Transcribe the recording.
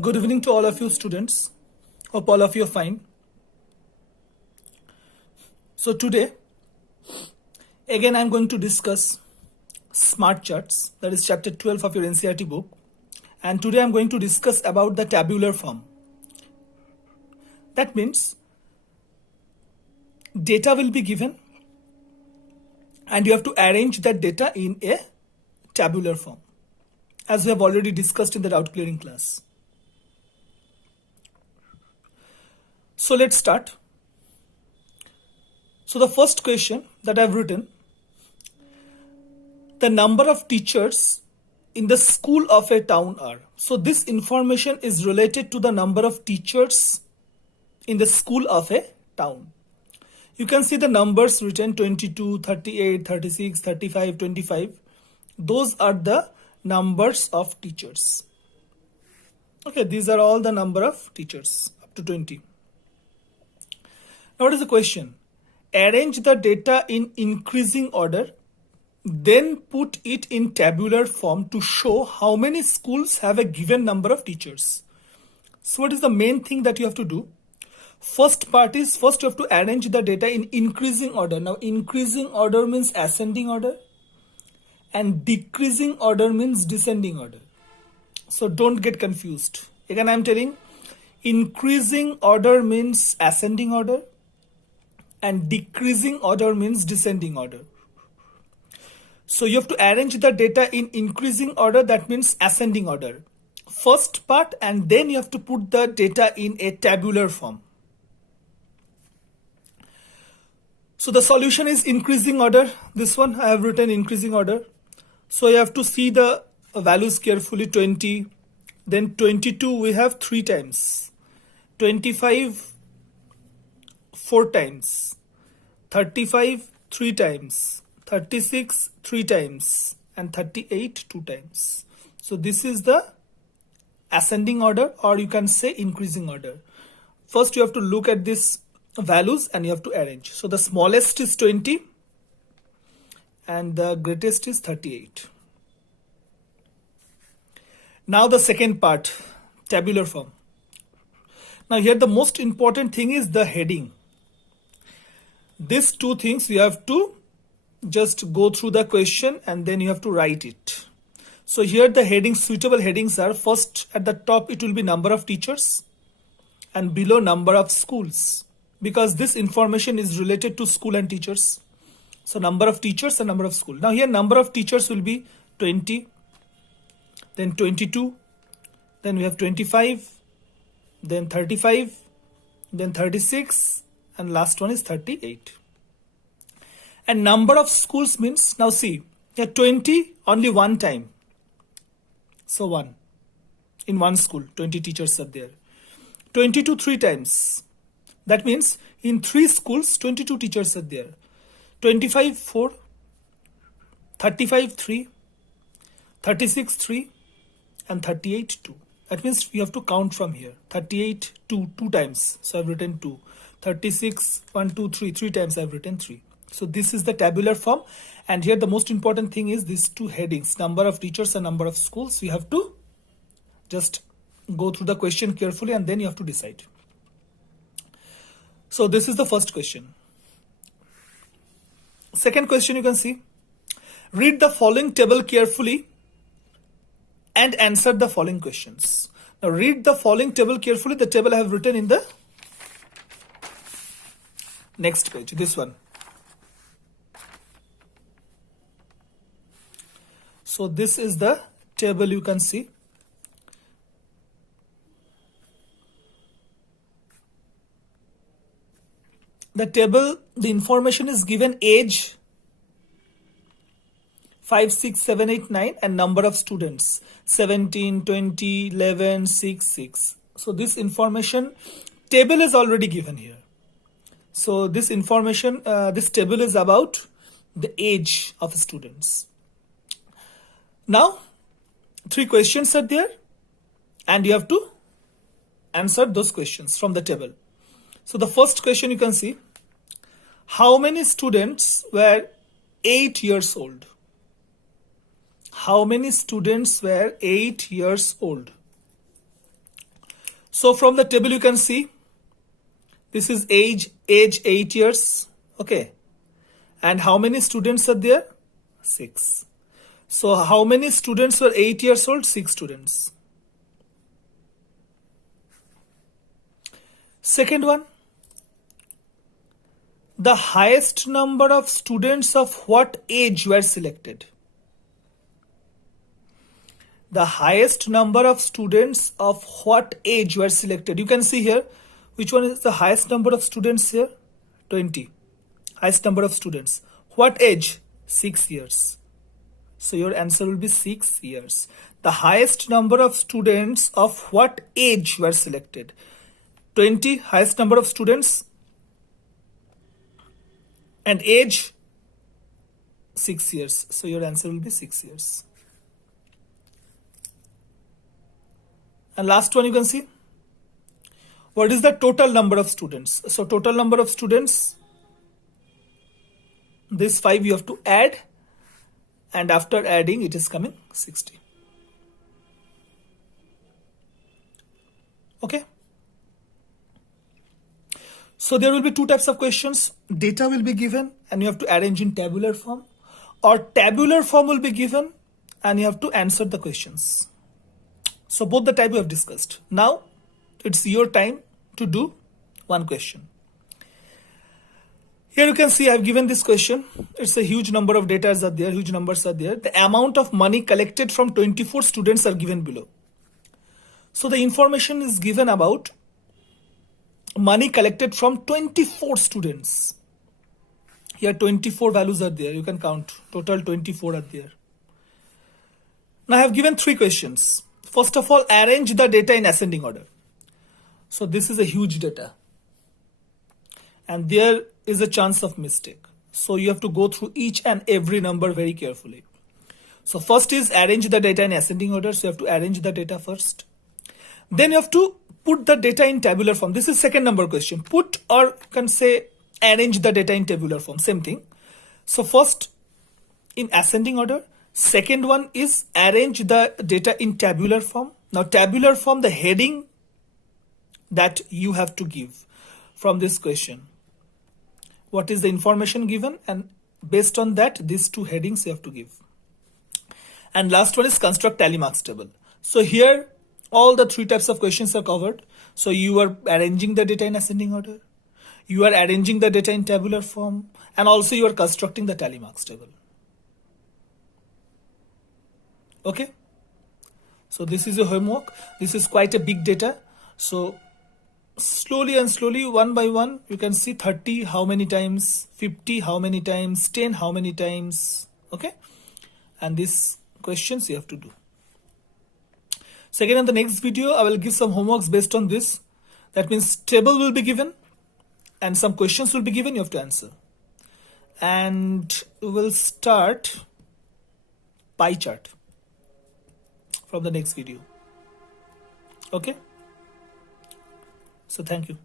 Good evening to all of you students. Hope all of you are fine. So today, again I'm going to discuss smart charts. That is chapter 12 of your NCERT book. And today I'm going to discuss about the tabular form. That means data will be given and you have to arrange that data in a tabular form, as we have already discussed in the doubt clearing class. So let's start. So the first question that I've written, the number of teachers in the school of a town are. So this information is related to the number of teachers in the school of a town. You can see the numbers written 22, 38, 36, 35, 25. Those are the numbers of teachers. Okay, these are all the number of teachers up to 20. Now what is the question? Arrange the data in increasing order, then put it in tabular form to show how many schools have a given number of teachers. So what is the main thing that you have to do? First part is, first you have to arrange the data in increasing order. Now increasing order means ascending order and decreasing order means descending order. So don't get confused. Again I am telling, increasing order means ascending order and decreasing order means descending order. So you have to arrange the data in increasing order, that means ascending order. First part, and then you have to put the data in a tabular form. So the solution is increasing order. This one I have written increasing order. So you have to see the values carefully. 20, then 22 we have 3 times, 25 4 times, 35 3 times, 36 3 times and 38 2 times. So this is the ascending order, or you can say increasing order. First you have to look at these values and you have to arrange. So the smallest is 20 and the greatest is 38. Now the second part, tabular form. Now here the most important thing is the heading. These two things you have to just go through the question and then you have to write it. So here the headings, suitable headings are, first at the top it will be number of teachers and below number of schools, because this information is related to school and teachers. So number of teachers and number of school. Now here number of teachers will be 20, then 22, then we have 25, then 35, then 36, and last one is 38. And number of schools means, now see, here 20 only one time. So 1. In one school, 20 teachers are there. 22 3 times. That means in 3 schools, 22 teachers are there. 25 4, 35 3, 36 3, and 38 2. That means we have to count from here. 38 2 times. So I've written 2. 36 1 2 3 3 times I've written 3. So this is the tabular form, and here the most important thing is these two headings, number of teachers and number of schools. You have to just go through the question carefully and then you have to decide. So this is the first question. Second question, you can see, read the following table carefully and answer the following questions. Now read the following table carefully. The table I have written in the next page, this one. So this is the table, you can see. The table, the information is given age 5, 6, 7, 8, 9 and number of students 17, 20, 11, 6, 6. So this information table is already given here. So this information, this table is about the age of students. Now 3 questions are there and you have to answer those questions from the table. So the first question, you can see, how many students were 8 years old? How many students were 8 years old? So from the table you can see this is age 8 years. Okay. And how many students are there? 6. So how many students were 8 years old? 6 students. Second one, the highest number of students of what age were selected? The highest number of students of what age were selected? You can see here, which one is the highest number of students here? 20. Highest number of students. What age? 6 years. So your answer will be 6 years. The highest number of students of what age were selected? 20, highest number of students, and age 6 years. So your answer will be 6 years. And last one you can see, what is the total number of students? So total number of students, this 5 you have to add, and after adding it is coming 60. Okay. So there will be two types of questions. Data will be given and you have to arrange in tabular form, or tabular form will be given and you have to answer the questions. So both the type we have discussed. Now it's your time to do one question. Here you can see I have given this question. It's a huge number of data are there, huge numbers are there. The amount of money collected from 24 students are given below. So the information is given about money collected from 24 students. Here 24 values are there. You can count. Total 24 are there. Now I have given 3 questions. First of all, arrange the data in ascending order. So this is a huge data. And there is a chance of mistake. So you have to go through each and every number very carefully. So first is arrange the data in ascending order. So you have to arrange the data first. Then you have to put the data in tabular form. This is second number question. Put, or you can say arrange the data in tabular form. Same thing. So first in ascending order. Second one is arrange the data in tabular form. Now tabular form, the heading that you have to give from this question. What is the information given, and based on that these 2 headings you have to give. And last one is construct tally marks table. So here all the 3 types of questions are covered. So you are arranging the data in ascending order, you are arranging the data in tabular form, and also you are constructing the tally marks table. Okay. So this is your homework. This is quite a big data. So slowly and slowly, one by one, you can see 30 how many times, 50 how many times, 10 how many times. Okay. And these questions you have to do. So again, in the next video, I will give some homeworks based on this. That means table will be given and some questions will be given. You have to answer. And we will start pie chart from the next video. Okay. So thank you.